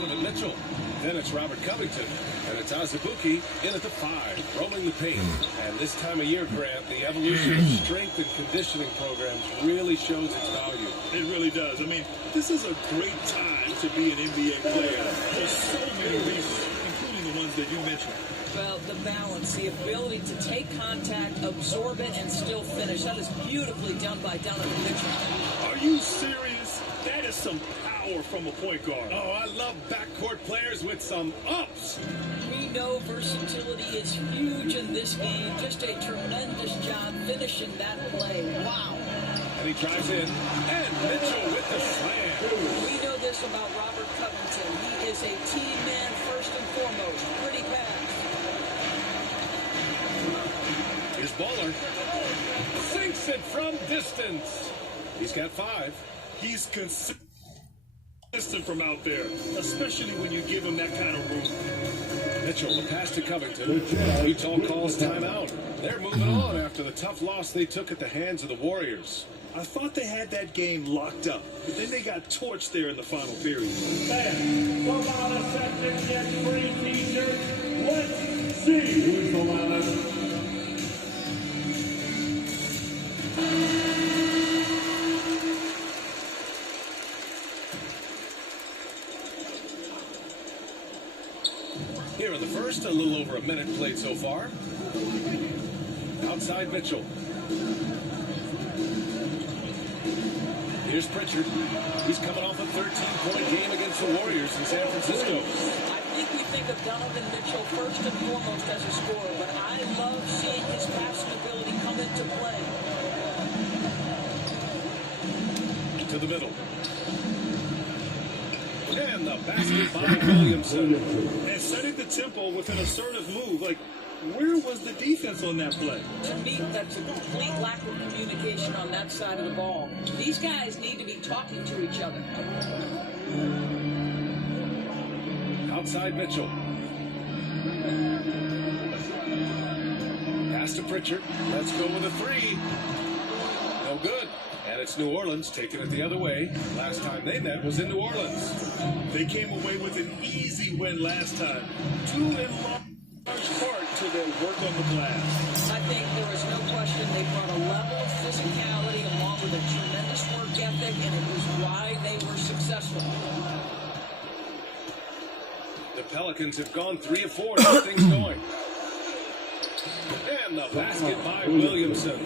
Donovan Mitchell. Then it's Robert Covington. And it's Azubuike in at the 5, rolling the paint. And this time of year, Grant, the evolution of strength and conditioning programs really shows its value. It really does. I mean, this is a great time to be an NBA player for so many reasons, including the ones that you mentioned. Well, the balance, the ability to take contact, absorb it, and still finish. That is beautifully done by Donovan Mitchell. Are you serious? That is some power from a point guard. Oh, I love backcourt players with some ups. We know versatility is huge in this game. Just a tremendous job finishing that play. Wow. And he drives in. And Mitchell with the slam. We know this about Robert Covington. He is a team man first and foremost. Pretty pass. Here's Bowler. Sinks it from distance. He's got 5. He's consistent from out there, especially when you give him that kind of room. Mitchell, the pass to Covington. Utah calls timeout. They're moving on after the tough loss they took at the hands of the Warriors. I thought they had that game locked up, but then they got torched there in the final period. From out of section, get free t-shirts. Let's see who's the loudest. Here in the first, a little over a minute played so far. Outside Mitchell. Here's Pritchard. He's coming off a 13-point game against the Warriors in San Francisco. I think we think of Donovan Mitchell first and foremost as a scorer, but I love seeing his passing ability come into play. To the middle. And the basket by Williamson. And setting the tempo with an assertive move. Like, where was the defense on that play? To me, that's a complete lack of communication on that side of the ball. These guys need to be talking to each other. Outside Mitchell. Pass to Pritchard. Let's go with a 3. No good. And it's New Orleans taking it the other way. Last time they met was in New Orleans. They came away with an easy win last time. Due in large part to their work on the glass. I think there is no question they brought a level of physicality along with a tremendous work ethic, and it was why they were successful. The Pelicans have gone 3 of 4 to get things going. And the basket by Williamson.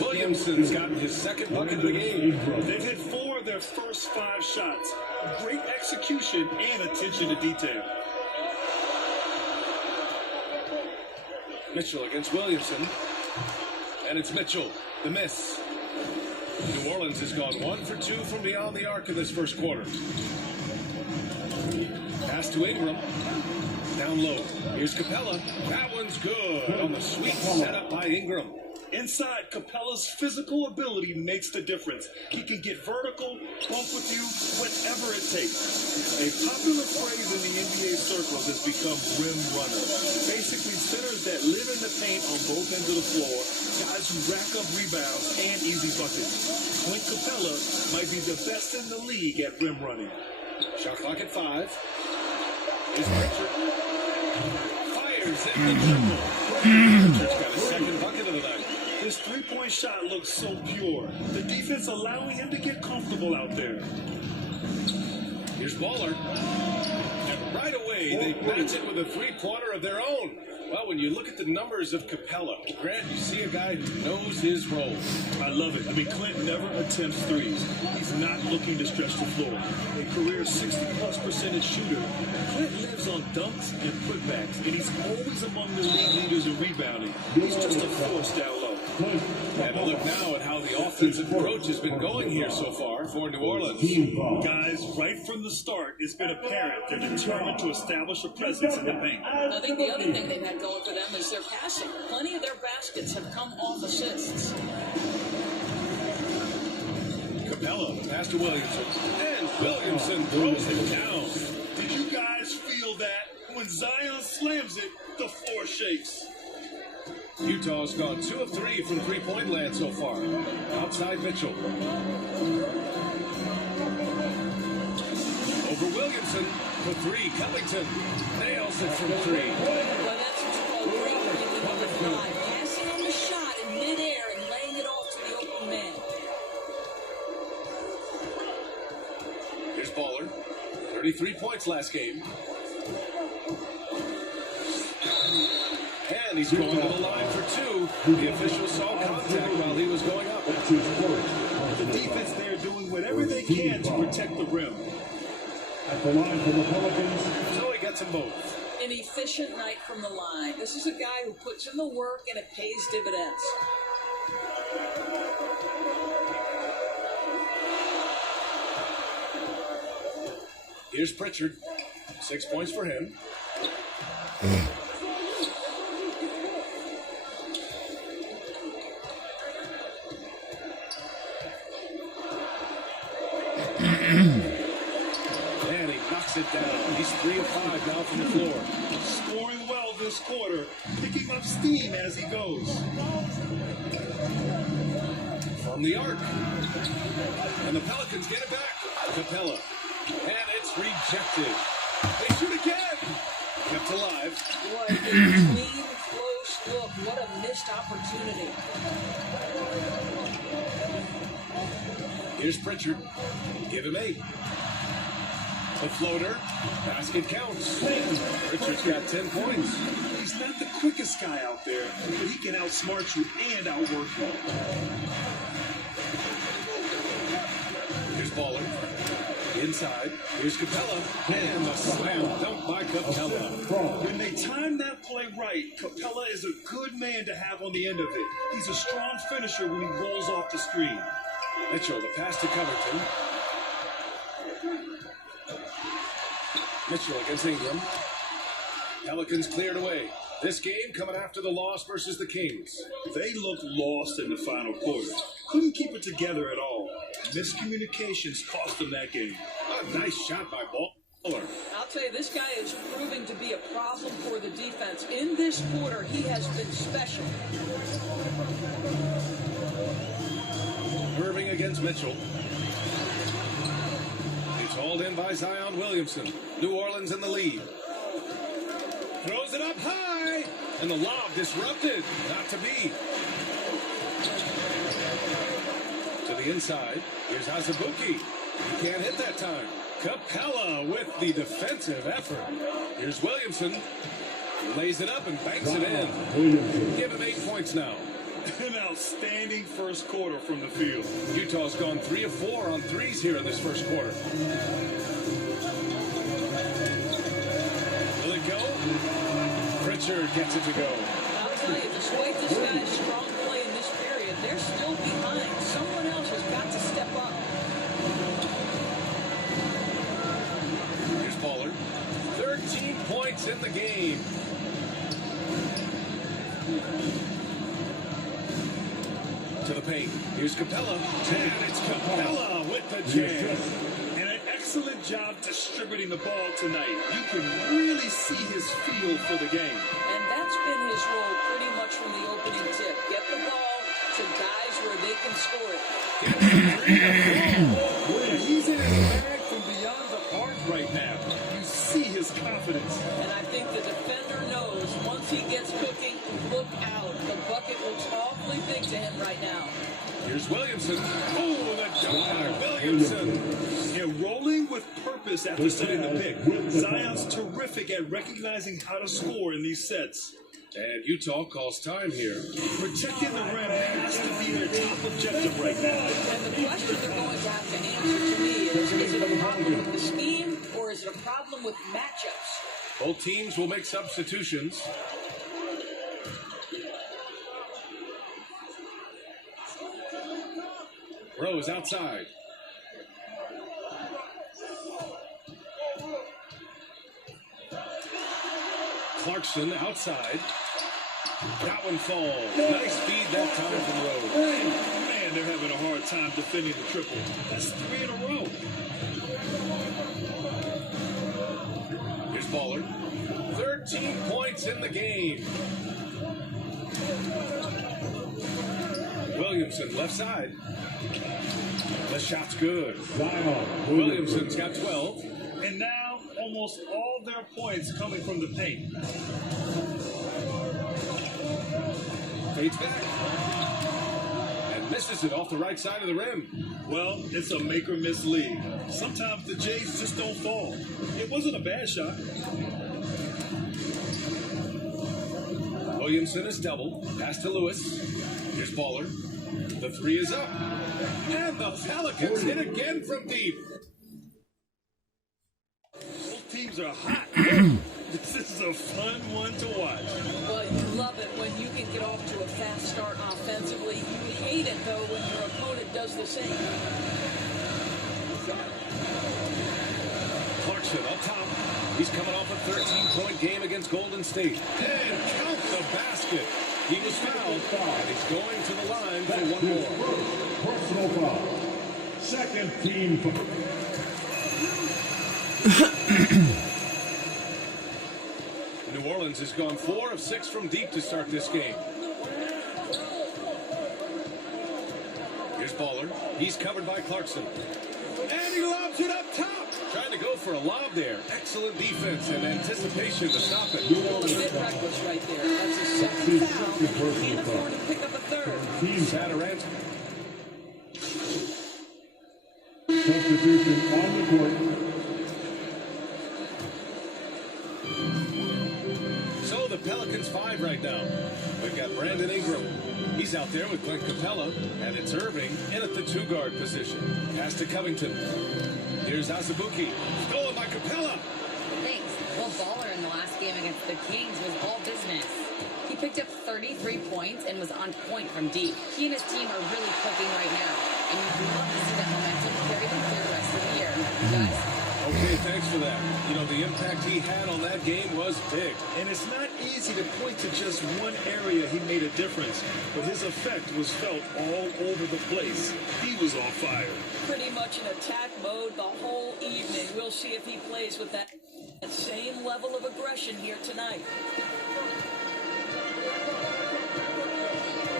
Williamson's gotten his second bucket of the game. They've hit 4 of their first 5 shots. Great execution and attention to detail. Mitchell against Williamson. And it's Mitchell. The miss. New Orleans has gone 1 for 2 from beyond the arc in this first quarter. Pass to Ingram. Down low. Here's Capella. That one's good on the sweep setup by Ingram. Inside, Capella's physical ability makes the difference. He can get vertical, bump with you, whatever it takes. A popular phrase in the NBA circles has become rim runner. Basically, centers that live in the paint on both ends of the floor, guys who rack up rebounds and easy buckets. Clint Capella might be the best in the league at rim running. Shot clock at 5. Here's Pritchard. Fires in the triple. Pritchard's got his second bucket of the night. His three-point shot looks so pure. The defense allowing him to get comfortable out there. Here's Bowler. And right away, they match it with a three-pointer of their own. Well, when you look at the numbers of Capella, Grant, you see a guy who knows his role. I love it. I mean, Clint never attempts threes. He's not looking to stretch the floor. A career 60+% shooter. Clint lives on dunks and putbacks, and he's always among the league leaders in rebounding. He's just a force down low. And a look now at how the offensive approach has been going here so far for New Orleans. Guys, right from the start, it's been apparent they're determined to establish a presence in the paint. I think the other thing they've had going for them is their passing. Plenty of their baskets have come off assists. Capella, pass to Williamson. And Williamson throws it down. Did you guys feel that? When Zion slams it, the floor shakes. Utah's gone 2 of 3 from three-point land so far. Outside Mitchell. Over Williamson. for three. Covington nails it from three. Well, that's what's called great handling on the fly. Passing on the shot in midair and laying it off to the open man. Here's Baller. 33 points last game. And he's going to the line for two. The official saw contact while he was going up. The defense there doing whatever they can to protect the rim. At the line for the Pelicans, So he gets them both. An efficient night from the line. This is a guy who puts in the work and it pays dividends. Here's Pritchard. 6 points for him. And he knocks it down. He's 3 of 5 now from the floor. Scoring well this quarter, picking up steam as he goes. From the arc. And the Pelicans get it back. Capella. And it's rejected. They shoot again. Kept alive. What a clean, close look. What a missed opportunity. Here's Pritchard. Give him 8. The floater. Basket counts. Pritchard's got 10 points. He's not the quickest guy out there, but he can outsmart you and outwork you. Here's Baller. Inside. Here's Capella. And the slam dunk by Capella. When they time that play right, Capella is a good man to have on the end of it. He's a strong finisher when he rolls off the screen. Mitchell, the pass to Covington. Mitchell against Ingram. Pelicans cleared away. This game coming after the loss versus the Kings. They looked lost in the final quarter. Couldn't keep it together at all. Miscommunications cost them that game. A nice shot by Baller. I'll tell you, this guy is proving to be a problem for the defense. In this quarter, he has been special. Irving against Mitchell. It's hauled in by Zion Williamson. New Orleans in the lead. Throws it up high. And the lob disrupted. Not to be. To the inside. Here's Hazabuki. He can't hit that time. Capella with the defensive effort. Here's Williamson. He lays it up and banks it in. Give him 8 points now. An outstanding first quarter from the field. Utah's gone 3 of 4 on threes here in this first quarter. Will it go? Pritchard gets it to go. I'll tell you, despite this guy's strong play in this period, they're still behind. Someone else has got to step up. Here's Baller. 13 points in the game. To the paint. Here's Capella. And it's Capella with the jam. And an excellent job distributing the ball tonight. You can really see his feel for the game. And that's been his role pretty much from the opening tip. Get the ball to guys where they can score it. Yeah, he's in his bag from beyond the arc right now. You see his confidence. And I think the defender knows once he gets cooking, look out. The bucket looks awfully big to him right now. Here's Williamson. Oh, the dunk by Williamson. Yeah, rolling with purpose after setting the pick. Zion's terrific at recognizing how to score in these sets. And Utah calls time here. Protecting the rim has to be their top objective right now. And the question they're going to have to answer to me is it a problem with the scheme or is it a problem with matchups? Both teams will make substitutions. Rose outside. Clarkson outside. That one falls. Nice feed that time from Rose. Man, they're having a hard time defending the triple. That's 3 in a row. Here's Baller. 13 points in the game. Williamson left side. The shot's good. Williamson's got 12. And now almost all their points coming from the paint. Fades back. And misses it off the right side of the rim. Well, it's a make or miss league. Sometimes the Jays just don't fall. It wasn't a bad shot. Williamson is double. Pass to Lewis. Here's Baller. The three is up. And the Pelicans hit again from deep. Both teams are hot. This is a fun one to watch. Well, you love it when you can get off to a fast start offensively. You hate it, though, when your opponent does the same. Clarkson up top. He's coming off a 13-point game against Golden State. And count the basket. He was fouled, and he's going to the line for one more. Personal foul. Second team foul. New Orleans has gone 4 of 6 from deep to start this game. Here's Baller. He's covered by Clarkson. And he lobs it up top. Trying to go for a lob there. Excellent defense and anticipation to stop it. A bit reckless right there. That's his second foul, and he can't afford to pick up a third. Saturant. Substitution on the court. So the Pelicans 5 right now. We've got Brandon Ingram. He's out there with Glenn Capella, and it's Irving in at the 2-guard position. Pass to Covington. Here's Azubuike. Stolen by Capella. Thanks. Well, Baller in the last game against the Kings was all business. He picked up 33 points and was on point from deep. He and his team are really clicking right now, and you'd love to see that momentum carry them through the rest of the year. Guys? Okay, thanks for that. You know, the impact he had on that game was big. And it's not easy to point to just one area he made a difference, but his effect was felt all over the place. He was on fire. Pretty much in attack mode the whole evening. We'll see if he plays with that same level of aggression here tonight.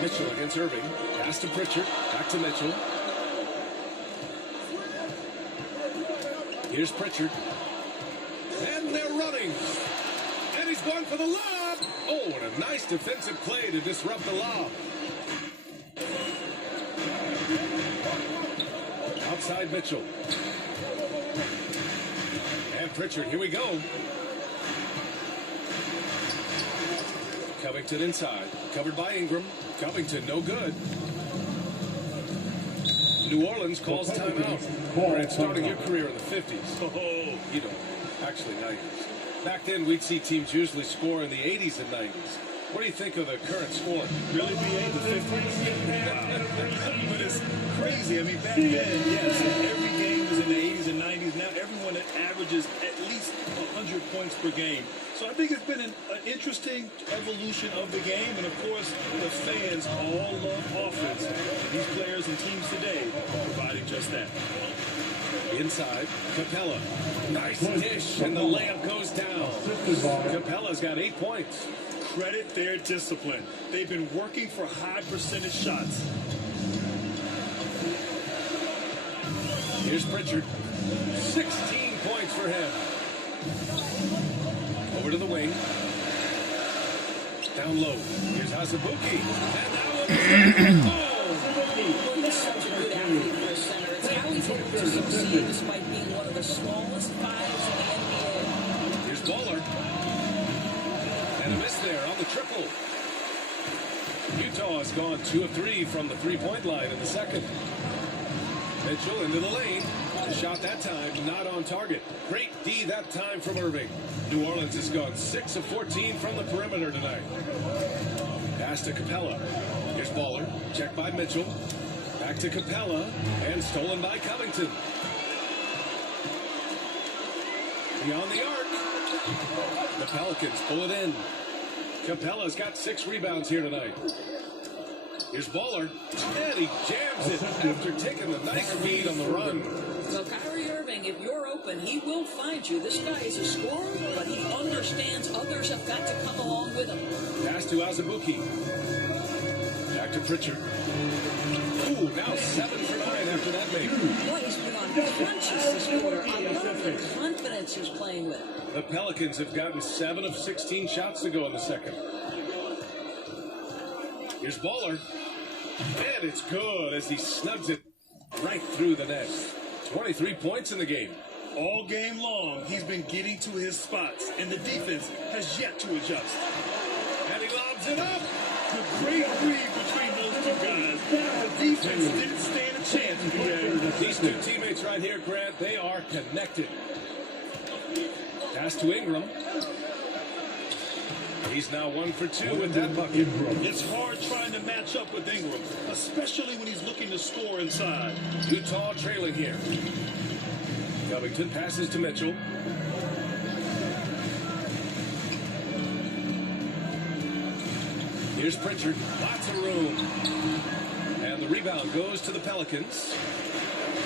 Mitchell against Irving. Pass to Pritchard. Back to Mitchell. Here's Pritchard. And they're running. And he's going for the lob. Oh, and a nice defensive play to disrupt the lob. Outside Mitchell. And Pritchard, here we go. Covington inside. Covered by Ingram. Covington, no good. New Orleans calls timeout. Brad, starting your career in the 50s. Oh, you know, actually 90s. Back then, we'd see teams usually score in the 80s and 90s. What do you think of the current score? Really behave the 50s? Wow. But it's crazy. I mean, back then, yes, every game was in the 80s and 90s. Now everyone averages at least 100 points per game. So I think it's been an interesting evolution of the game. And, of course, the fans all love offense. And these players and teams today are providing just that. Inside, Capella. Nice dish, and the layup goes down. Capella's got 8 points. Credit their discipline. They've been working for high percentage shots. Here's Pritchard. 16 points for him. Over to the wing. Down low. Here's Azubuike. And now He's such a good athlete for a center. It's how he's able to succeed despite being one of the smallest fives in the NBA. here's Baller. And a miss there on the triple. Utah has gone 2 of 3 from the 3-point line in the second. Mitchell into the lane. The shot that time not on target. Great D that time from Irving. New Orleans has gone 6 of 14 from the perimeter tonight. Pass to Capella. Here's Baller. Checked by Mitchell. Back to Capella. And stolen by Covington. Beyond the arc. The Pelicans pull it in. Capella's got 6 rebounds here tonight. Here's Baller. And he jams it after taking a nice lead on the run. So Kyrie Irving, if you're open, he will find you. This guy is a scorer, but he understands others have got to come along with him. Pass to Azubuike. Back to Pritchard. Ooh, now 7 for 9 after that make. Boy, he's been on punches this quarter. I love the confidence he's playing with. The Pelicans have gotten 7 of 16 shots to go in the second. Here's Baller. And it's good as he snugs it right through the net. 23 points in the game. All game long, he's been getting to his spots, and the defense has yet to adjust. And he lobs it up. The great read between those two guys. The defense didn't stand a chance today. These two teammates right here, Grant, they are connected. Pass to Ingram. He's now 1 for 2 with that bucket. It's hard trying to match up with Ingram, especially when he's looking to score inside. Utah trailing here. Covington passes to Mitchell. Here's Pritchard. Lots of room. And the rebound goes to the Pelicans.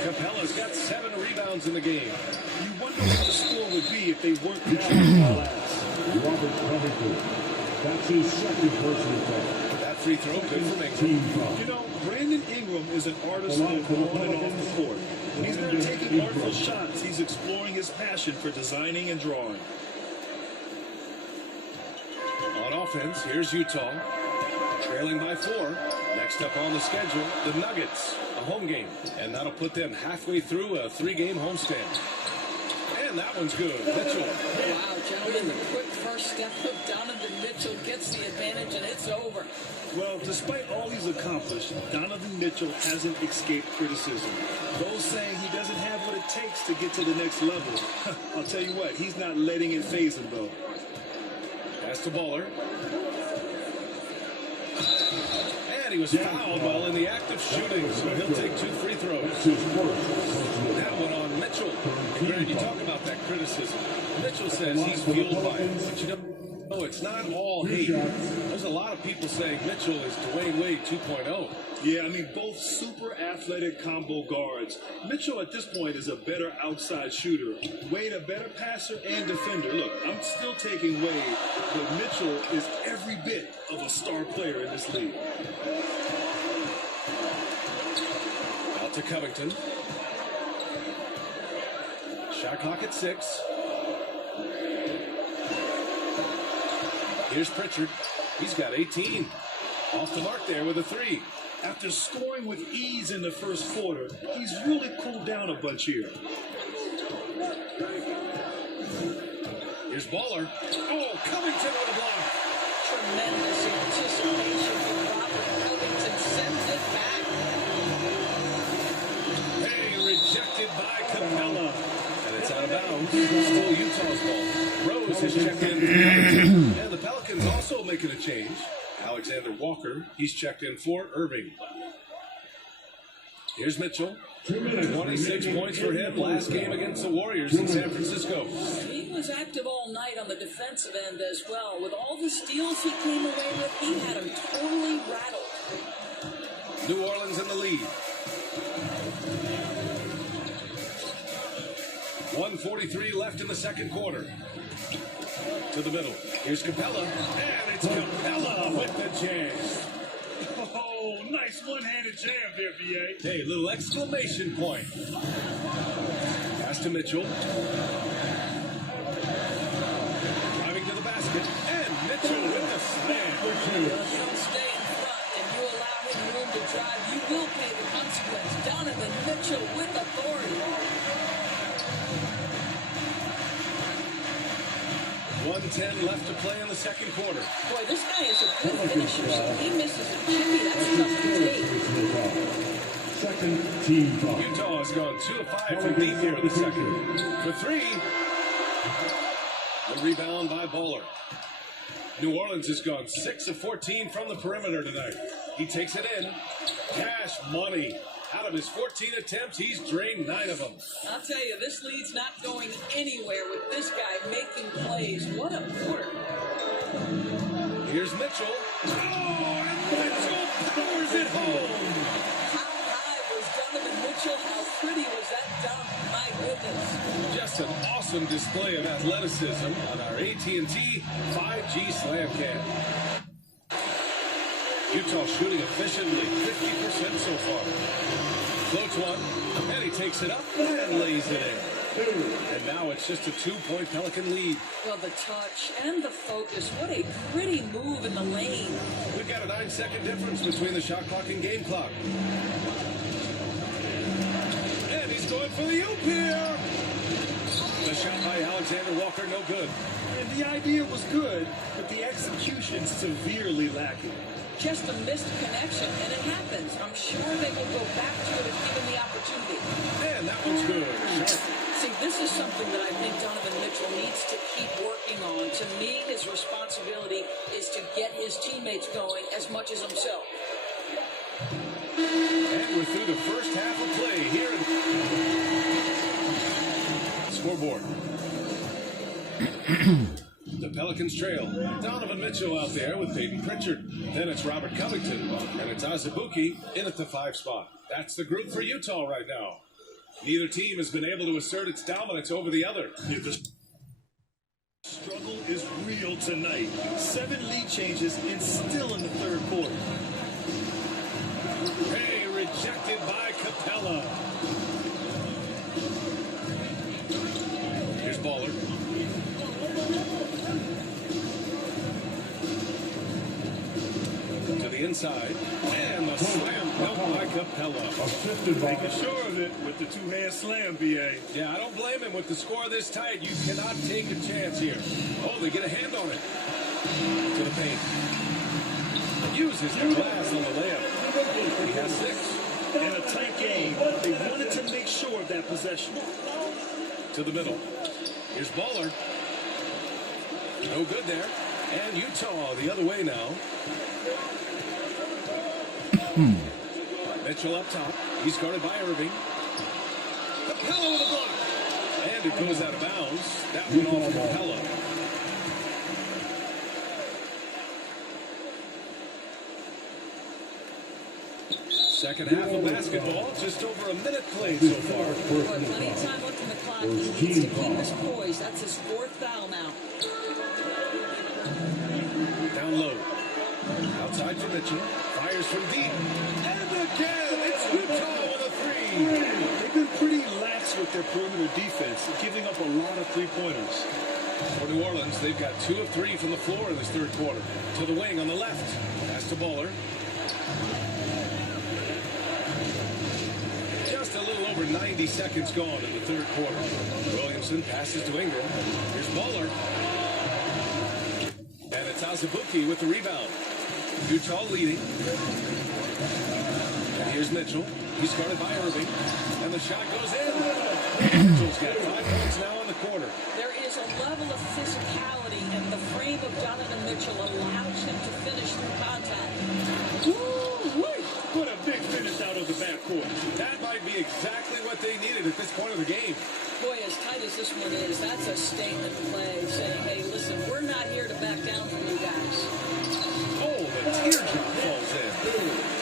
Capella's got 7 rebounds in the game. You wonder what the score would be if they weren't controlling the glass. Robert Covington. That's his second personal foul. That free throw good for Ingram. You know, Brandon Ingram is an artist both on and off the court. He's not taking artful shots. He's exploring his passion for designing and drawing. On offense, here's Utah. Trailing by 4. Next up on the schedule, the Nuggets. A home game. And that'll put them halfway through a 3-game homestand. And that one's good. Mitchell. Wow, gentlemen, the quick first step of Donovan Mitchell gets the advantage, and it's over. Well, despite all he's accomplished, Donovan Mitchell hasn't escaped criticism. Those saying he doesn't have what it takes to get to the next level. I'll tell you what, he's not letting it faze him, though. Pass to Baller. And he was fouled while in the act of shooting, so he'll take 2 free throws. That one on Mitchell. And Grant, you talk about that criticism. Mitchell says he's fueled by it. But you know, it's not all hate. There's a lot of people saying Mitchell is Dwayne Wade 2.0. Yeah, I mean, both super athletic combo guards. Mitchell at this point is a better outside shooter. Wade a better passer and defender. Look, I'm still taking Wade, but Mitchell is every bit of a star player in this league. Out to Covington. Shot clock at 6. Here's Pritchard. He's got 18. Off the mark there with a 3. After scoring with ease in the first quarter, he's really cooled down a bunch here. Here's Baller. Oh, Covington with a block. Tremendous anticipation from Robert Covington. Sends it back. Hey, rejected by Capella. And it's out of bounds. Still Utah's ball. Rose has checked in for Covington. And the Pelicans also making a change. Alexander Walker, he's checked in for Irving. Here's Mitchell. 26 points for him last game against the Warriors in San Francisco. He was active all night on the defensive end as well. With all the steals he came away with, he had him totally rattled. New Orleans in the lead. 1:43 left in the second quarter. To the middle. Here's Capella. And it's Capella with the jam. Oh, nice one-handed jam there, B.A. Hey, little exclamation point. Pass to Mitchell. Driving to the basket. And Mitchell with the slam. You don't stay in front and you allow him room to drive, you will pay the consequence. Donovan Mitchell with authority. 1:10 left to play in the second quarter. Boy, this guy is a good finisher, so he misses a chippy. That's tough to take. Second team foul. Utah has gone 2 of 5 from deep here in the second. For 3. The rebound by Baller. New Orleans has gone 6 of 14 from the perimeter tonight. He takes it in. Cash money. Out of his 14 attempts, he's drained 9 of them. I'll tell you, this lead's not going anywhere with this guy making plays. What a quarter. Here's Mitchell. Oh, and Mitchell powers it home. How high was Donovan Mitchell? How pretty was that dunk? My goodness. Just an awesome display of athleticism on our AT&T 5G Slam Cam. Utah shooting efficiently, 50% so far. Floats one, and he takes it up and lays it in. And now it's just a 2-point Pelican lead. Well, the touch and the focus, what a pretty move in the lane. We've got a 9-second difference between the shot clock and game clock. And he's going for the oop here. The shot by Alexander Walker, no good. And the idea was good, but the execution severely lacking. Just a missed connection, and it happens. I'm sure they will go back to it if given the opportunity. And that one's good. See, this is something that I think Donovan Mitchell needs to keep working on. To me, his responsibility is to get his teammates going as much as himself. And we're through the first half of play here in scoreboard. The Pelicans trail. Donovan Mitchell out there with Peyton Pritchard. Then it's Robert Covington. And it's Azubuike in at the 5 spot. That's the group for Utah right now. Neither team has been able to assert its dominance over the other. Yeah, the struggle is real tonight. 7 lead changes and still in the third quarter. Hey, rejected by Capella. Here's Baller. To the inside. And the slam dunk by Capella. Assisted by Making sure of it with the 2-hand slam, B.A. Yeah, I don't blame him. With the score this tight, you cannot take a chance here. Oh, they get a hand on it. To the paint. Uses the glass on the layup. He has 6. In a tight game, they wanted to make sure of that possession. To the middle. Here's Baller. No good there. And Utah the other way now. Mitchell up top. He's guarded by Irving. Capella with a block. And it goes out of bounds. That went off Capella. Second half of basketball. Just over a minute played so far. Boy, plenty of time left in the clock. He needs to keep his poise. That's his 4th foul now. Down low. Outside for Mitchell. Fires from deep. And again, it's Utah with a 3. They've been pretty lax with their perimeter defense, giving up a lot of 3-pointers. For New Orleans, they've got 2 of 3 from the floor in this third quarter. To the wing on the left. Pass to Baller. Just a little over 90 seconds gone in the third quarter. Williamson passes to Ingram. Here's Baller. And it's Azubuike with the rebound. Utah leading. And here's Mitchell. He's guarded by Irving. And the shot goes in. Mitchell's got 5 points now in the quarter. There is a level of physicality, and the frame of Donovan Mitchell allows him to finish through contact. Woo-wee! What a big finish out of the backcourt. That might be exactly what they needed at this point of the game. Boy, as tight as this one is, that's a statement play saying, hey, listen, we're not here to back down from you guys. Oh, the teardrop falls in.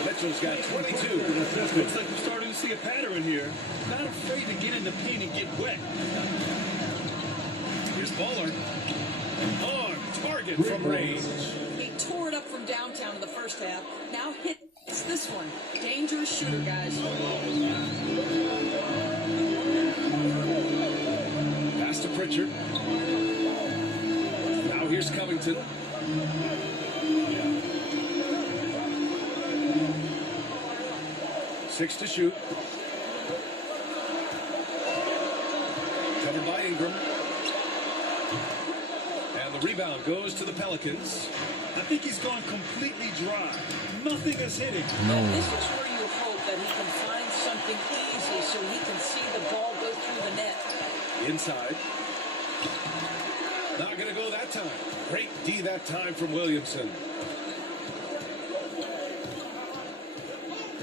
Mitchell's got 22. Looks like we're starting to see a pattern here. Not afraid to get in the paint and get wet. Here's Baller. On target from range. He tore it up from downtown in the first half. Now hits this one. Dangerous shooter, guys. Pass to Pritchard. Now here's Covington. 6 to shoot. Covered by Ingram. And the rebound goes to the Pelicans. I think he's gone completely dry. Nothing is hitting. This is where you hope that he can find something easy so he can see the ball go through the net. Inside. Not going to go that time. Great D that time from Williamson.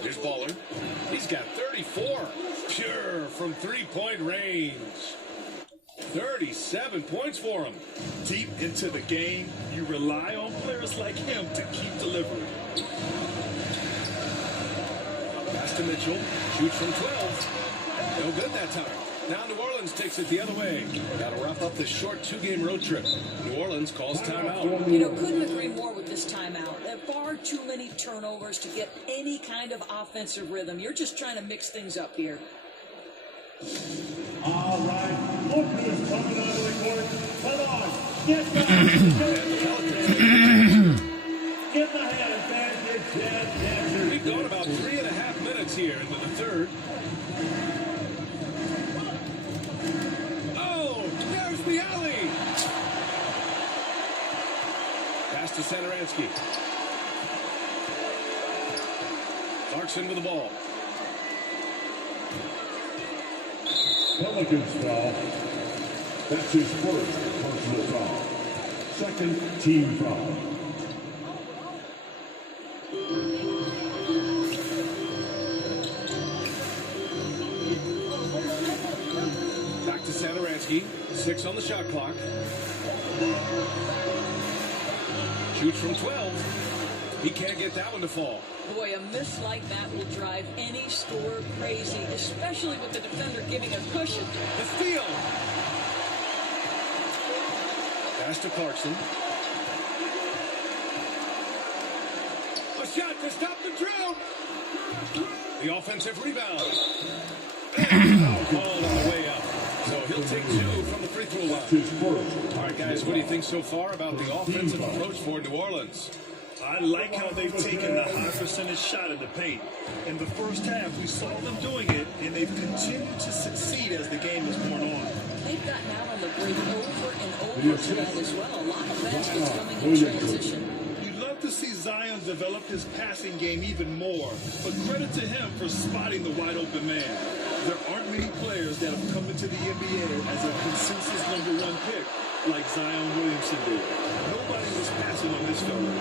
Here's Baller. He's got 34. Pure from 3-point range. 37 points for him. Deep into the game, you rely on players like him to keep delivering. Pass to Mitchell. Shoots from 12. No good that time. Now New Orleans takes it the other way. Got to wrap up this short 2-game road trip. New Orleans calls timeout. You know, couldn't agree more with this timeout. There are far too many turnovers to get any kind of offensive rhythm. You're just trying to mix things up here. All right, look who's coming onto the court. Come on, get back. Get the head advantage, Jazz. We've gone about 3.5 minutes here into the third. Oh, there's the alley. Pass to Satoransky. Clarkson with the ball. Pelicans foul. That's his first personal foul. Second team foul. Back to Satoransky. 6 on the shot clock. Shoots from 12. He can't get that one to fall. Boy, a miss like that will drive any scorer crazy, especially with the defender giving a cushion. The steal. Pass to Clarkson. A shot to stop the drought. The offensive rebound. And foul called on the way up. So he'll take 2 from the free throw line. All right, guys, what do you think so far about the offensive approach for New Orleans? I like how they've taken the high percentage shot in the paint. In the first half, we saw them doing it, and they've continued to succeed as the game has worn on. They've gotten out on the break over and over tonight as well. A lot of baskets coming in transition. You'd love to see Zion develop his passing game even more, but credit to him for spotting the wide open man. There aren't many players that have come into the NBA as a consensus #1 pick like Zion Williamson did. Nobody was passing on this fella.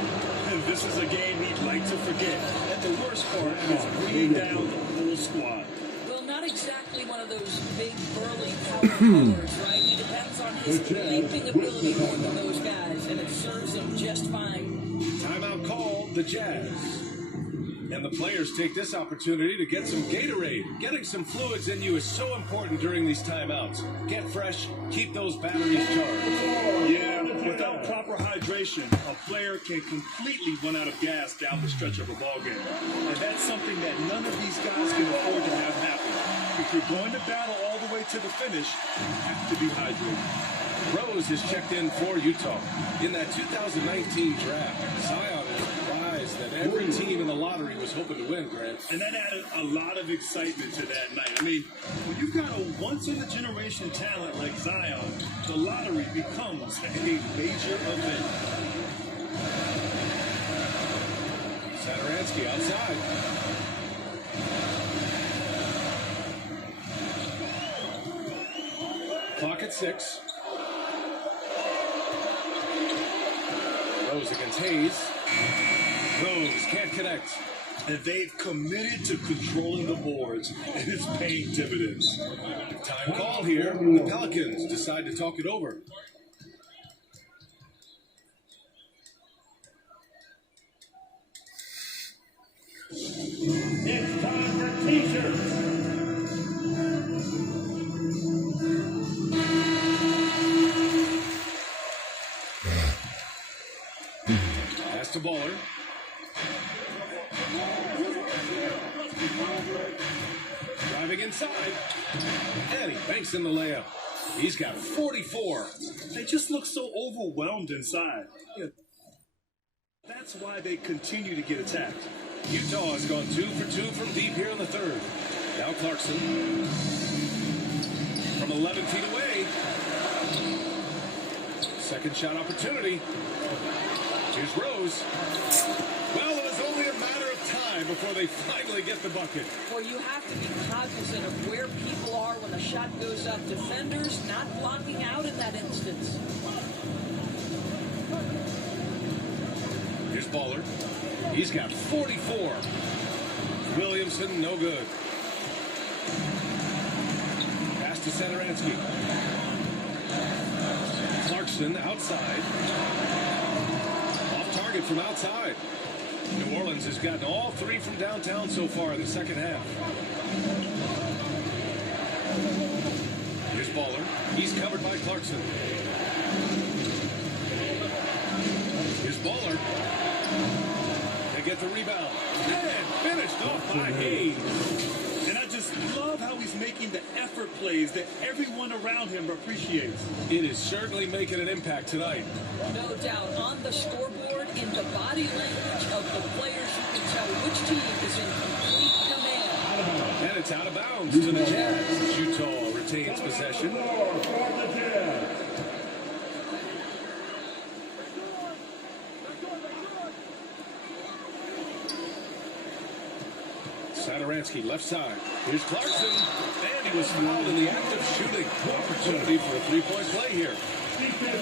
And this is a game he'd like to forget. And the worst part is bringing down the whole squad. Well, not exactly one of those big, burly power forwards, right? He depends on his leaping ability more than those guys, and it serves him just fine. Timeout called the Jazz. And the players take this opportunity to get some Gatorade. Getting some fluids in you is so important during these timeouts. Get fresh, keep those batteries charged. Yeah, without proper hydration, a player can completely run out of gas down the stretch of a ball game. And that's something that none of these guys can afford to have happen. If you're going to battle all the way to the finish, you have to be hydrated. Rose is checked in for Utah. In that 2019 draft, Zion is surprised that every team in the lottery was hoping to win, Grant. And that added a lot of excitement to that night. I mean, when you've got a once-in-a-generation talent like Zion, the lottery becomes a major event. Satoransky outside. Clock at 6. Rose against Hayes. Rose can't connect. And they've committed to controlling the boards, and it's paying dividends. Time call here. The Pelicans decide to talk it over. It's time for teachers. Pass to Baller. Driving inside. And he banks in the layup. He's got 44. They just look so overwhelmed inside. That's why they continue to get attacked. Utah has gone 2 for 2 from deep here in the third. Now Clarkson. From 11 feet away. Second shot opportunity. Here's Rose. Well, it was only a matter of time before they finally get the bucket. Well, you have to be cognizant of where people are when the shot goes up. Defenders not blocking out in that instance. Here's Baller. He's got 44. Williamson, no good. Pass to Satoransky. Clarkson outside. Off target from outside. New Orleans has gotten all 3 from downtown so far in the second half. Baller. He's covered by Clarkson. Here's Baller. They get the rebound. And finished off by Hayes. And I just love how he's making the effort plays that everyone around him appreciates. It is certainly making an impact tonight. No doubt. On the scoreboard, in the body language of the players, you can tell which team is in complete command. And it's out of bounds to the Jazz. Utah retains possession. Sadaransky, left side. Here's Clarkson. And he was fouled in the act of shooting. Opportunity for a three-point play here.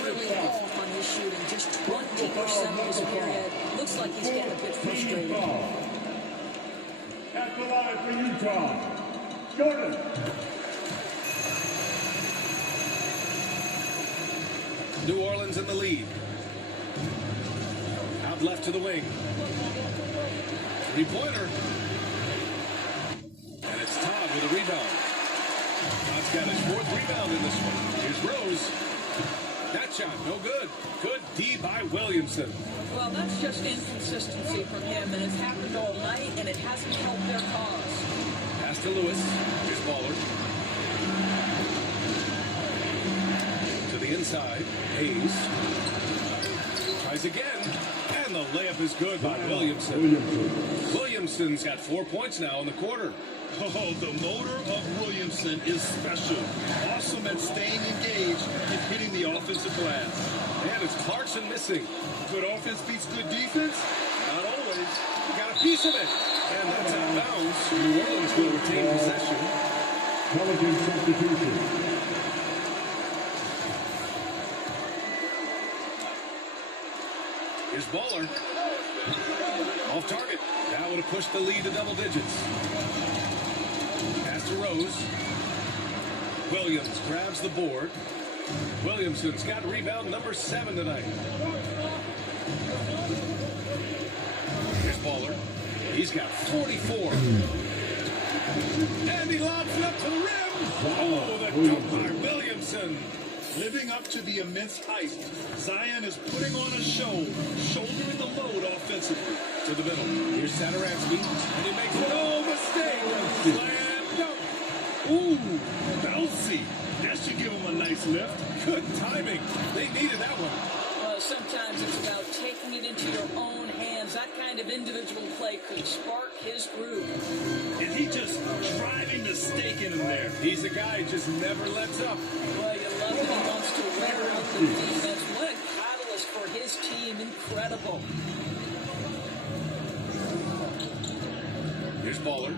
Really off on his shooting. Just 20% of his period. Looks like he's getting a bit frustrated. At the line for Utah, Jordan. New Orleans in the lead. Out left to the wing. Three-pointer. And it's Todd with a rebound. Todd's got his fourth rebound in this one. Here's Rose. That shot, no good. Good D by Williamson. Well, that's just inconsistency from him, and it's happened all night, and it hasn't helped their cause. Pass to Lewis. Here's Baller. To the inside. Hayes. Tries again. And the layup is good by Williamson. Williamson's got 4 points now in the quarter. Oh, the motor of Williamson is special. Awesome at staying engaged and hitting the offensive glass. And it's Clarkson missing. Good offense beats good defense? Not always. Got a piece of it. And that's out of bounds. New Orleans will retain possession. Pelicans substitution. Here's Baller. Off target. That would have pushed the lead to double digits. Pass to Rose. Williams grabs the board. Williamson's got rebound number 7 tonight. Here's Baller. He's got 44. And he lobs it up to the rim. Oh, the dunk by Williamson. Living up to the immense hype, Zion is putting on a show, shouldering the load offensively. To the middle. Here's Sadaransky. And he makes no mistake. Slam dunk. Ooh, bouncy. That should give him a nice lift. Good timing. They needed that one. Sometimes it's about taking it into your own hands. That kind of individual play could spark his groove. And he just driving the stake in him there. He's a guy who just never lets up. Well, you love that he wants to wear out the defense. What a catalyst for his team. Incredible. Here's Baller.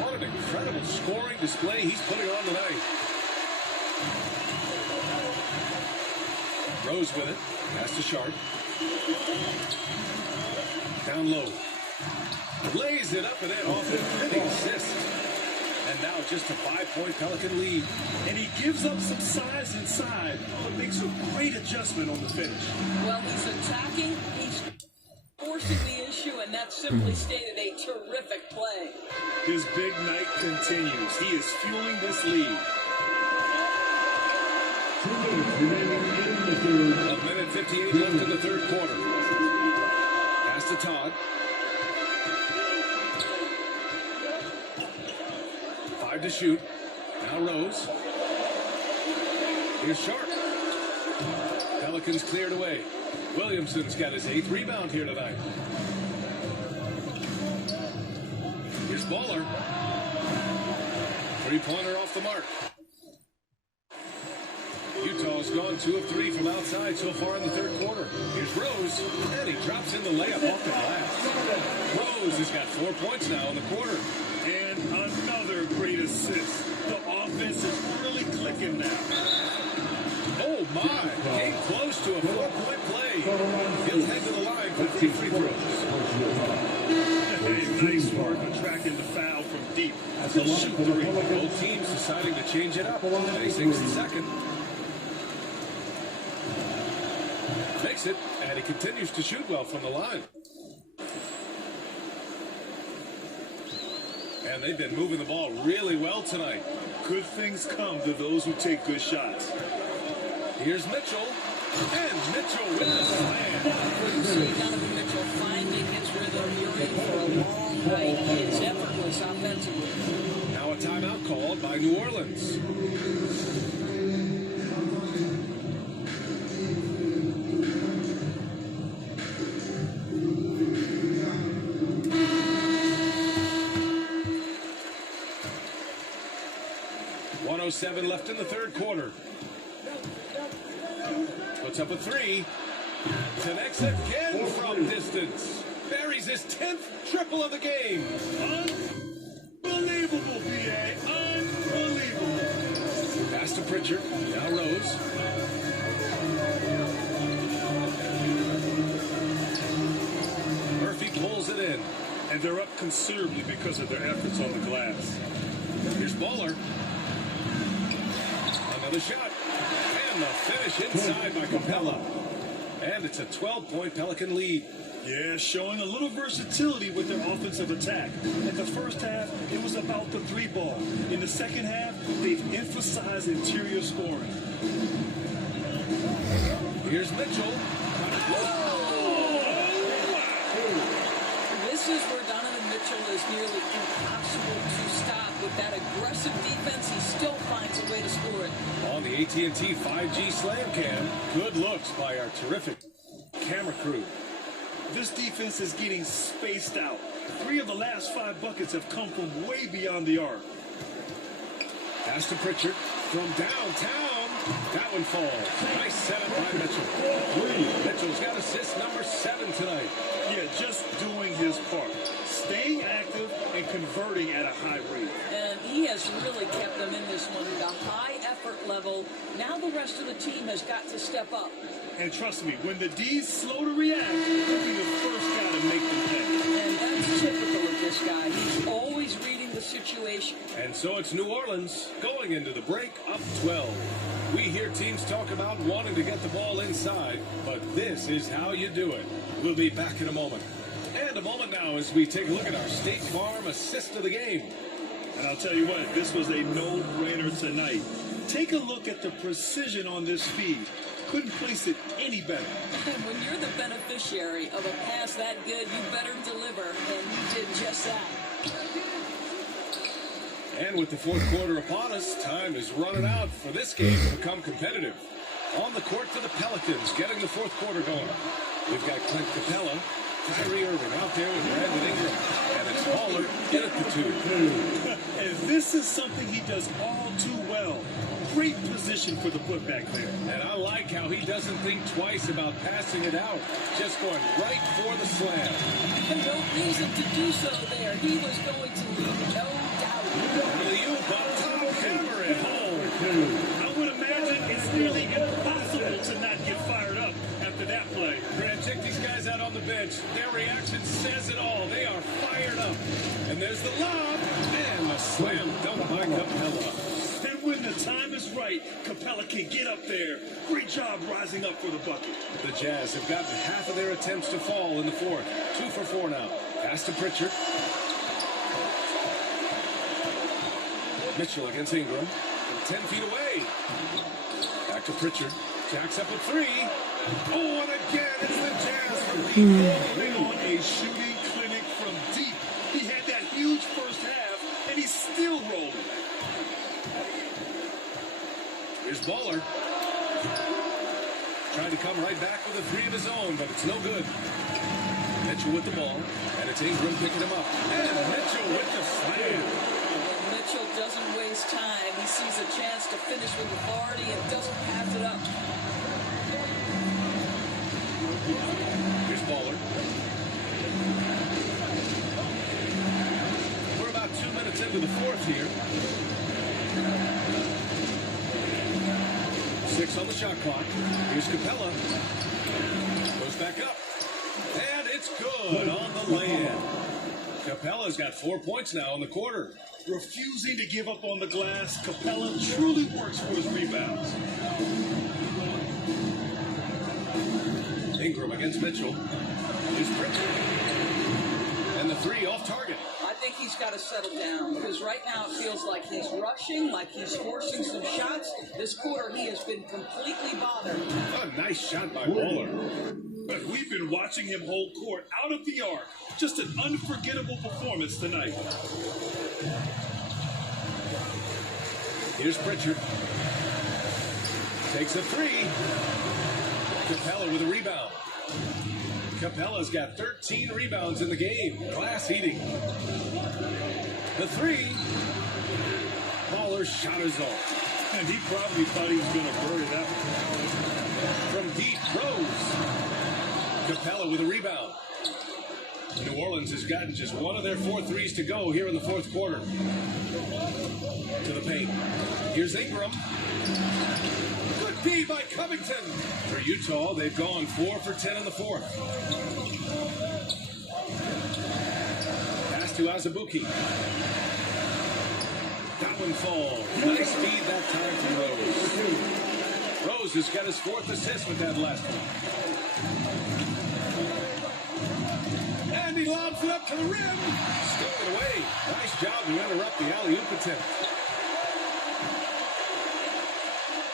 What an incredible scoring display he's putting on tonight. Rose with it. Pass to Sharp. Down low. Lays it up and in off a pretty assist. And now just a 5-point Pelican lead. And he gives up some size inside, but makes a great adjustment on the finish. Well, he's attacking, he's forcing the issue, and that simply stated a terrific play. His big night continues. He is fueling this lead. 2 minutes remaining in the third. A minute 58 left in the third quarter. Pass to Todd. 5 to shoot. Now Rose. Here's Sharp. Pelicans cleared away. Williamson's got his 8th rebound here tonight. Here's Baller. Three-pointer off the mark. Utah's gone 2 of 3 from outside so far in the third quarter. Here's Rose, and he drops in the layup off the glass. Rose has got 4 points now in the quarter. And another great assist. The offense is really clicking now. Oh, my. Came close to a 4-point play. He'll head to the line for 3 free throws. Hey, nice work tracking the foul from deep. That's a shoot 3. Both teams deciding to change it up. Facing second. Makes it, and he continues to shoot well from the line. Man, they've been moving the ball really well tonight. Good things come to those who take good shots. Here's Mitchell. And Mitchell with the slam. You see Donovan Mitchell finding his rhythm. You're in for a long night. He is effortless offensively. Now a timeout called by New Orleans. .107 left in the third quarter. Puts up a three. Connects again from distance. Buries his 10th triple of the game. Unbelievable, B.A. Unbelievable. Pass to Pritchard. Now Rose. Murphy pulls it in. And they're up considerably because of their efforts on the glass. Here's Bowler. Another shot. And the finish inside by Capella. And it's a 12-point Pelican lead. Yeah, showing a little versatility with their offensive attack. At the first half, it was about the three ball. In the second half, they've emphasized interior scoring. Here's Mitchell. This is where Donovan Mitchell is nearly impossible to stop. With that aggressive defense, he still finds a way to score it. On the AT&T 5G Slam Cam, good looks by our terrific camera crew. This defense is getting spaced out. 3 of the last 5 buckets have come from way beyond the arc. Pass to Pritchard from downtown. That one falls. Nice setup by Mitchell. Mitchell's got assist number 7 tonight. Yeah, just doing his part. Staying active and converting at a high rate. And he has really kept them in this one. The high effort level. Now the rest of the team has got to step up. And trust me, when the D's slow to react, he'll be the first guy to make them pay. And that's typical of this guy. He's always reading the situation. And so it's New Orleans going into the break up 12. We hear teams talk about wanting to get the ball inside, but this is how you do it. We'll be back in a moment. And a moment now as we take a look at our State Farm assist of the game. And I'll tell you what, this was a no-brainer tonight. Take a look at the precision on this feed. Couldn't place it any better. And when you're the beneficiary of a pass that good, you better deliver, and you did just that. And with the fourth quarter upon us, time is running out for this game to become competitive. On the court for the Pelicans, getting the fourth quarter going. We've got Clint Capella, Kyrie Irving out there with Brandon Ingram, and it's Bowler in at the 2. And this is something he does all too well. Great position for the putback there. And I like how he doesn't think twice about passing it out, just going right for the slam. And no reason to do so there. He was going to leave, no doubt. Alley-oop up top, hammer it home. I would imagine it's nearly impossible to not get fired up after that play. Grant, check these guys out on the bench. Their reaction says it all. They are fired up. And there's the lob. And the slam dunk by Capella. And when the time is right, Capella can get up there. Great job rising up for the bucket. The Jazz have gotten half of their attempts to fall in the fourth. 2 for 4 now. Pass to Pritchard. Mitchell against Ingram. From 10 feet away. Back to Pritchard. Jacks up a 3. Oh, and again, it's the Jazz from deep. Been on a shooting clinic from deep. He had that huge first half, and he's still rolling. Here's Bowler. Trying to come right back with a 3 of his own, but it's no good. Mitchell with the ball, and it's Ingram picking him up. And Mitchell with the slam. When Mitchell doesn't waste time. He sees a chance to finish with authority and doesn't pass it up. Here's Bowler. We're about 2 minutes into the fourth here. 6 on the shot clock. Here's Capella. Goes back up. And it's good on the lay-in. Capella's got 4 points now in the quarter. Refusing to give up on the glass, Capella truly works for his rebounds. Ingram against Mitchell. Here's Pritchard. And the 3 off target. I think he's got to settle down because right now it feels like he's rushing, like he's forcing some shots. This quarter, he has been completely bothered. A nice shot by Bowler. But we've been watching him hold court out of the arc. Just an unforgettable performance tonight. Here's Pritchard. Takes a three. Capella with a rebound. Capella's got 13 rebounds in the game. Glass eating. The three. Baller's shot is off. And he probably thought he was going to bury that one. From deep, Rose. Capella with a rebound. New Orleans has gotten just one of their 4 threes to go here in the fourth quarter. To the paint. Here's Ingram. Good D by Covington. For Utah, they've gone 4 for 10 in the fourth. Pass to Azubuike. That one falls. Nice feed that time to Rose. Rose has got his 4th assist with that last one. And he lobs it up to the rim. Stolen away. Nice job to interrupt the alley-oop attempt.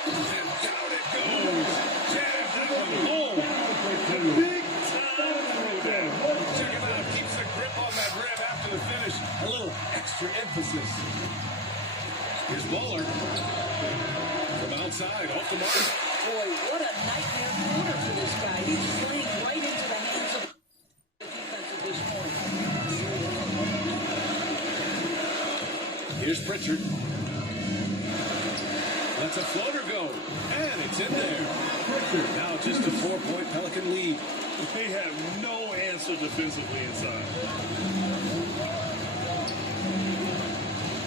And down it goes. Jams that one home. Big time throwdown. Check him out. Keeps the grip on that rim after the finish. A little extra emphasis. Here's Bowler. From outside, off the mark. Boy, what a nightmare quarter for this guy. He's playing right into the hands of the defense at this point. Here's Pritchard. Lets a floater go. And it's in there. Now just a 4-point Pelican lead. They have no answer defensively inside.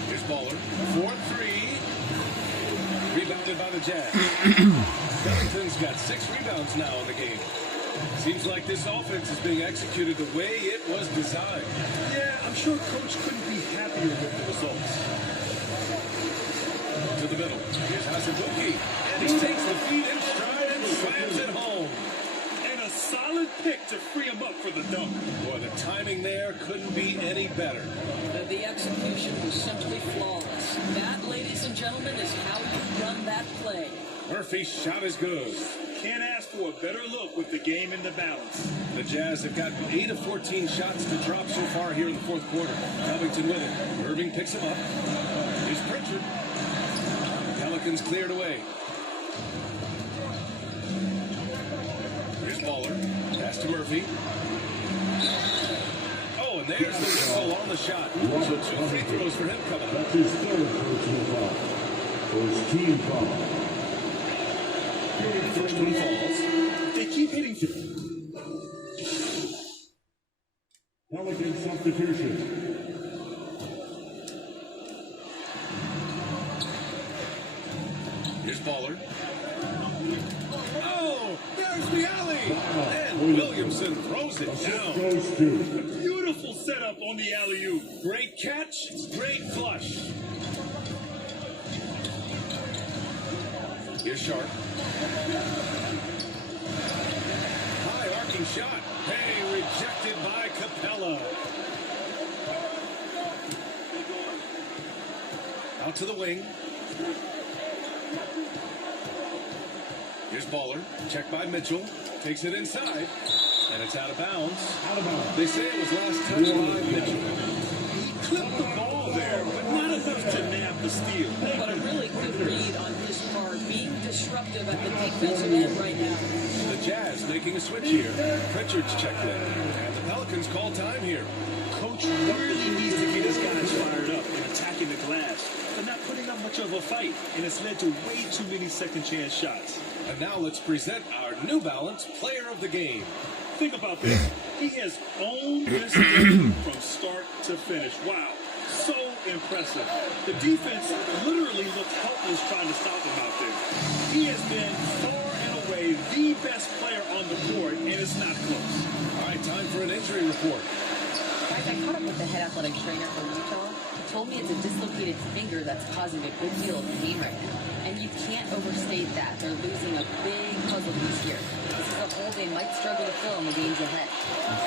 Here's Bowler. 4-3. Rebounded by the Jazz. Covington's got 6 rebounds now in the game. Seems like this offense is being executed the way it was designed. Yeah, I'm sure Coach couldn't be happier with the results. To the middle. Here's Azubuike. And he takes the feed in stride and slams it home. And a solid pick to free him up for the dunk. Boy, the timing there couldn't be any better. The execution was simply flawless. That, ladies and gentlemen, is how you run that play. Murphy's shot is good. Can't ask for a better look with the game in the balance. The Jazz have gotten 8 of 14 shots to drop so far here in the fourth quarter. Covington with it. Irving picks him up. Here's Pritchard. Pelicans cleared away. Here's Bowler. Pass to Murphy. Oh, and there's the whistle on the shot. So 2 free throws for him coming up. That's his 3rd personal foul. First team foul. First one falls. They keep hitting. Pelican substitution. Here's Bowler. Oh, there's the alley. And Williamson throws it down. Goes to. Beautiful setup on the alley-oop. Great catch, great flush. Here's Sharp. High arcing shot. Hey, rejected by Capella. Out to the wing. Here's Bowler. Checked by Mitchell. Takes it inside. And it's out of bounds. Out of bounds. They say it was last touched by Mitchell. He clipped the ball there, but not enough to nab the steal. But a really good read on his part, being disruptive at the defensive end right now. The Jazz making a switch here. Pritchard's checked in. And the Pelicans call time here. Coach really needs to get his guys fired up and attacking the glass. They're not putting up much of a fight, and it's led to way too many second-chance shots. And now let's present our New Balance Player of the Game. Think about this. He has owned this game from start to finish. Wow. So impressive. The defense literally looked helpless trying to stop him out there. He has been far and away the best player on the court, and it's not close. All right, time for an injury report. Guys, I caught up with the head athletic trainer from Utah. He told me it's a dislocated finger that's causing a good deal of pain right now. And you can't overstate that. They're losing a big puzzle piece here. This is a hole they might struggle to fill in the games ahead.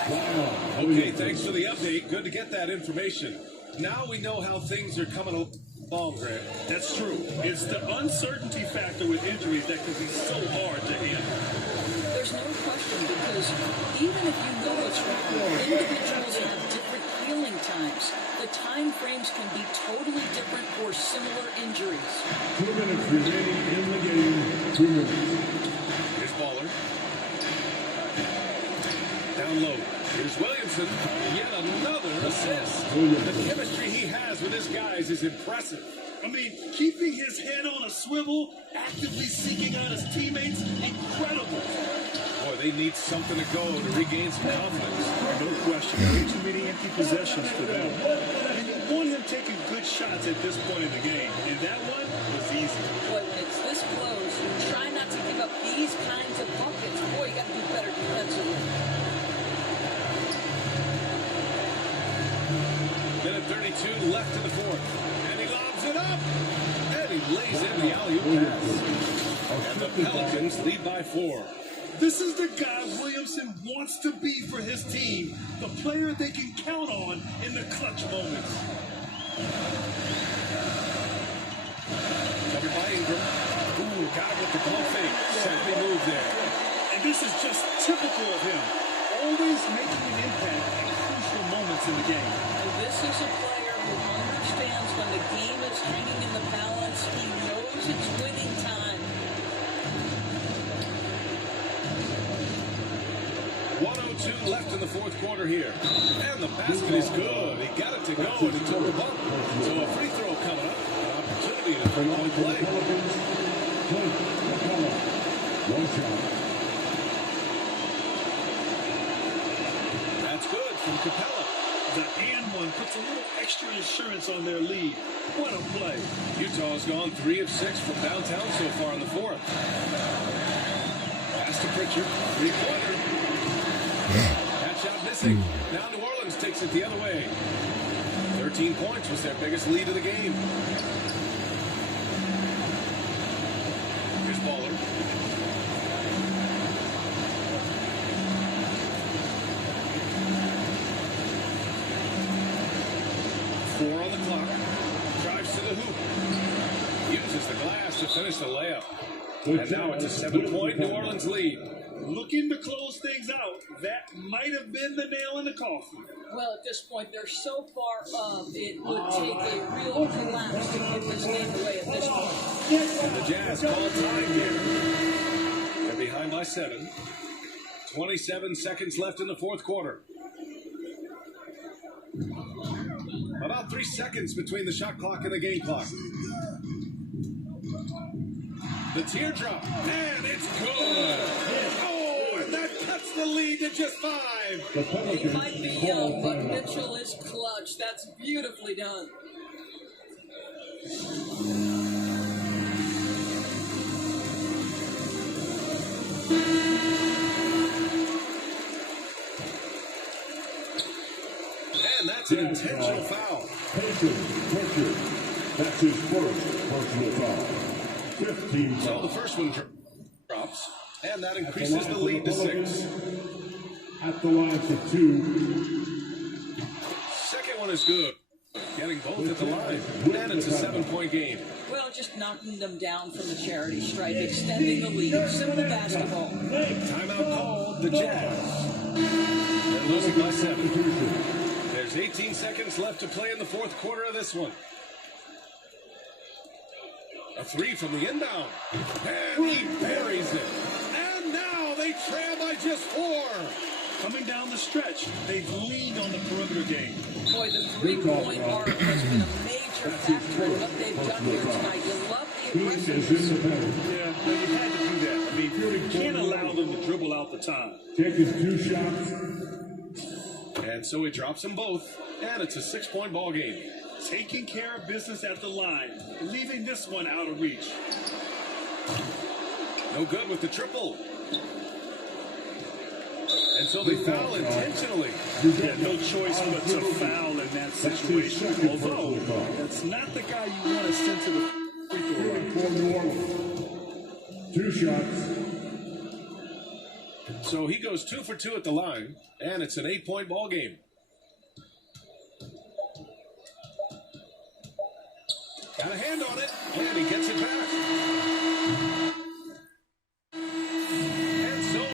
Wow. Okay, Okay, thanks for the update. Good to get that information. Now we know how things are coming along, Grant. That's true. It's the uncertainty factor with injuries that can be so hard to handle. There's no question because even if you know what's wrong, individuals have different healing times. The time frames can be totally different for similar injuries. 2 minutes remaining in the game. 2 minutes. Here's Baller. Down low. Here's Williamson. Yet another assist. The chemistry he has with his guys is impressive. I mean, keeping his head on a swivel, actively seeking out his teammates, incredible. Boy, they need something to go to regain some confidence. No question. Way too many empty possessions for them. And you want him taking good shots at this point in the game. And that one was easy. Boy, when it's this close, try not to give up these kinds of buckets. Boy, you got to do better defensively. Minute 32 left in the fourth. And he lobs it up. And he lays in the alley-oop pass. And the Pelicans lead by 4. This is the guy Williamson wants to be for his team. The player they can count on in the clutch moments. Covered by Ingram. Ooh, got him with the ball fake. Savvy move there. And this is just typical of him. Always making an impact at crucial moments in the game. This is a player who understands when the game is hanging in the balance. He knows it's winning time. 1:02 left in the fourth quarter here. And the basket is good. He got it to go and he took the bump. So a free throw coming up. An opportunity to three-point play. One shot. That's good from Capella. The and one puts a little extra insurance on their lead. What a play. Utah's gone 3 of 6 from downtown so far in the fourth. Pass to Pritchard. Three-pointer. That shot missing. Now New Orleans takes it the other way. 13 points was their biggest lead of the game. Here's Baller. Four on the clock. Drives to the hoop. Uses the glass to finish the layup. And now it's a 7-point New Orleans lead. Looking to close things out. That might have been the nail in the coffin. Well, at this point, they're so far up, it would take a real collapse to give this game away at this point. And the Jazz call time here. They're behind by 7. 27 seconds left in the fourth quarter. About 3 seconds between the shot clock and the game clock. The teardrop, and it's good. Oh, and that cuts the lead to just 5. He might be young, but Mitchell is clutch. That's beautifully done. And that's an intentional foul. That's his first personal foul. 15 So the first one drops, and that increases the lead to 6. At the line for 2. Second one is good. Getting both at the line, and it's a 7-point game. Well, just knocking them down from the charity stripe, extending the lead. Simple basketball. Timeout called the Jazz. They're losing by 7. There's 18 seconds left to play in the fourth quarter of this one. A 3 from the inbound. And he buries it. And now they trail by just 4. Coming down the stretch, they've leaned on the perimeter game. Boy, the three-point arc has been a major factor in what they've done here tonight. You love the aggressiveness. Yeah, well, you had to do that. I mean, you can't allow them to dribble out the time. Take his 2 shots. And so he drops them both. And it's a 6-point ball game. Taking care of business at the line, leaving this one out of reach. No good with the triple. And so they foul intentionally. You had no choice but to foul in that situation. Although, that's not the guy you want to send to the free throw line. For New Orleans. 2 shots. So he goes 2 for 2 at the line, and it's an 8-point ball game. Got a hand on it, and he gets it back.